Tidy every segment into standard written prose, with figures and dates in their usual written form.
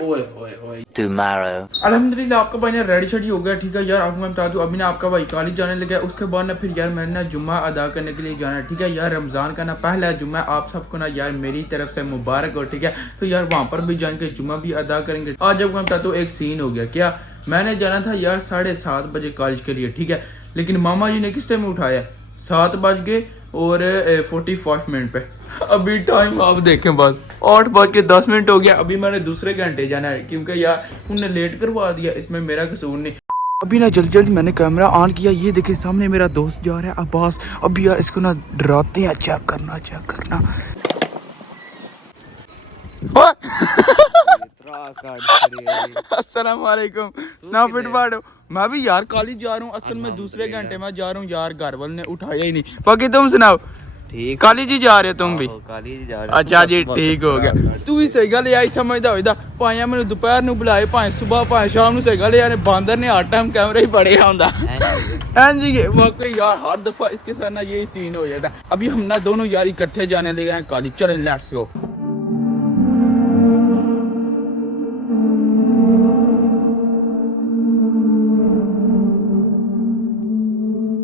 ओए ओए ओए tomorrow. अल्हम्दुलिल्लाह आपका भाई ना रेडी शेडी हो गया, ठीक है यार। आपको मैं बता दूं अभी ना आपका भाई कॉलेज जाने लगा, उसके बाद ना फिर यार मैंने ना जुम्मा अदा करने के लिए जाना है, ठीक है यार। रमज़ान का ना पहला जुम्मा, आप सबको ना यार मेरी तरफ से मुबारक हो, ठीक है। तो यार वहाँ पर भी जाएंगे, जुम्मा भी अदा करेंगे। आज आपको मैं बताता हूँ एक सीन हो गया। क्या, मैंने जाना था यार 7:30 बजे कॉलेज के लिए, ठीक है। लेकिन मामा जी ने किस टाइम उठाया, 7 बज गए और 45 मिनट पे। अभी टाइम आप देखें बस 8:10 हो गया। अभी मैंने दूसरे घंटे जाना है क्योंकि यार उन्होंने लेट करवा दिया, इसमें मेरा कसूर नहीं। अभी ना जल्दी जल्दी मैंने कैमरा ऑन किया, ये देखे सामने मेरा दोस्त जा रहा है अब्बास। अभी यार इसको ना डराते हैं, चेक करना। अस्सलाम वालेकुम। स्नैपचैट बाड़ो, मैं भी यार कॉलेज जा रहा हूँ, असल में दूसरे घंटे में जा रहा हूँ यार, घर वाले ने उठाया ही नहीं। बाकी तुम सुनाओ, ठीक कॉलेज ही जा रहे हो तुम भी? कॉलेज जा अच्छा जी ठीक हो गया। तू ही सही गल आई समझदा होइदा, भाएं मैनू दोपहर नू बुलाए, भाएं सुबह भाएं शाम नू, सही गल यार बांदर ने हर टाइम कैमरा ही पड़े होंदा। हां जी वाकई यार हर दफा इसके साथ ना यही सीन हो जाता है। अभी हम ना दोनों यार इकट्ठे जाने लगे हैं कॉलेज, चलें लेट्स गो।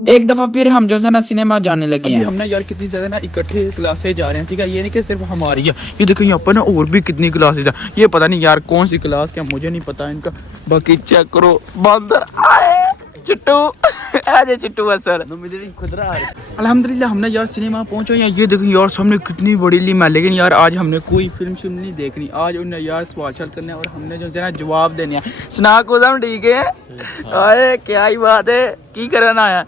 एक दफा फिर हम जो है ना सिनेमा जाने लगे हैं। हम ना यार कितनी ज्यादा ना इकट्ठे क्लासेस जा रहे हैं, ठीक है। ये नहीं कि सिर्फ हमारी है, ये देखो यहाँ पर ना और भी कितनी क्लासेस है। ये पता नहीं यार कौन सी क्लास क्या, मुझे नहीं पता इनका। बाकी चेक करो, बंदर आए चिट्टू आजे चिट्टू सर अल्हम्दुलिल्लाह हमने यार सिनेमा पहुंचे हैं। ये देखो यार सामने कितनी बड़ी लीम है, लेकिन यार आज हमने कोई फिल्म नहीं देखनी। आज उन्हें यार सवाल करने और हमने जो है ना जवाब देने हैं। सना को ठीक है, अरे क्या ही बात है, की करना आया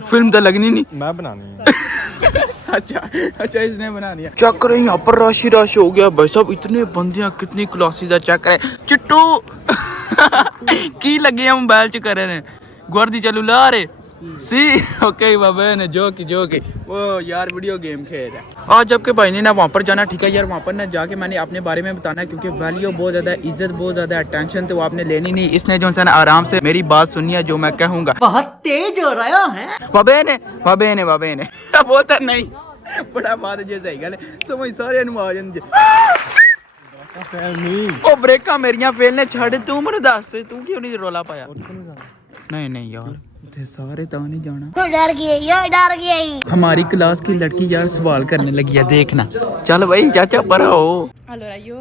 फिल्म तो लगनी नहीं, मैं बनानी है। अच्छा इसने बनानी है। चेक करें यहाँ पर रश हो गया भाई साहब, इतने बंदे कितनी क्लासेस है। चेक करें चिट्टू की लगे हैं मोबाइल च करे ने गुर्दी चलू ला रे सी ओके बाबा ने जो की वो यार वीडियो गेम खेल रहा है। आज जबकि भाई ने ना वहाँ पर जाना, ठीक है यार। वहाँ पर ना जाके मैंने अपने बारे में बताना है क्योंकि वैल्यू बहुत ज्यादा है, इज्जत बहुत ज्यादा है, टेंशन तो आपने लेनी नहीं। इसने जो है ना आराम से मेरी बात सुनी है, जो मैं कहूँगा। बहुत तेज हो रहा है। बाबे ने बोलता नहीं बड़ा बात जे सही गल समझ सारे आ जांदे। ओ ब्रेका मेरियां फेल ने छड़, तू मैनू दस तू क्यों नहीं रोला पाया? नहीं यार सारे तो नहीं जाना। डर गई। हमारी क्लास की लड़की यार सवाल करने लगी है, देखना। चल भाई चाचा पर हो। Allora io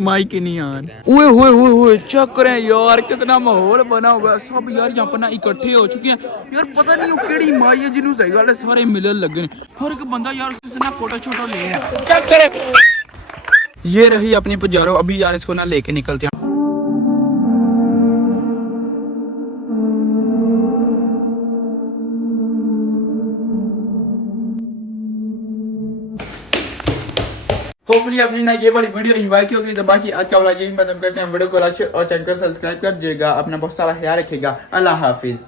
माइक नहीं यार। ओए चेक करें यार कितना माहौल बना होगा। सब यार यहाँ पर ना इकट्ठे हो चुके हैं यार। पता नहीं वो केड़ी माई है जिन्होंने सही गल है सारे मिलन लगे ने। हर एक बंदा यार उससे ना फोटो ले रहा है। चेक करें, ये रही अपनी पुजारो। अभी यार इसको ना लेके निकलते हैं। होपफुली आपने ना ये वाली वीडियो एंजॉय की होगी। तो बाकी आज का वाला यही खत्म करते हैं। वीडियो को लाइक और चैनल को सब्सक्राइब कर दीजिएगा। अपना बहुत सारा ख्याल रखिएगा। अल्लाह हाफिज।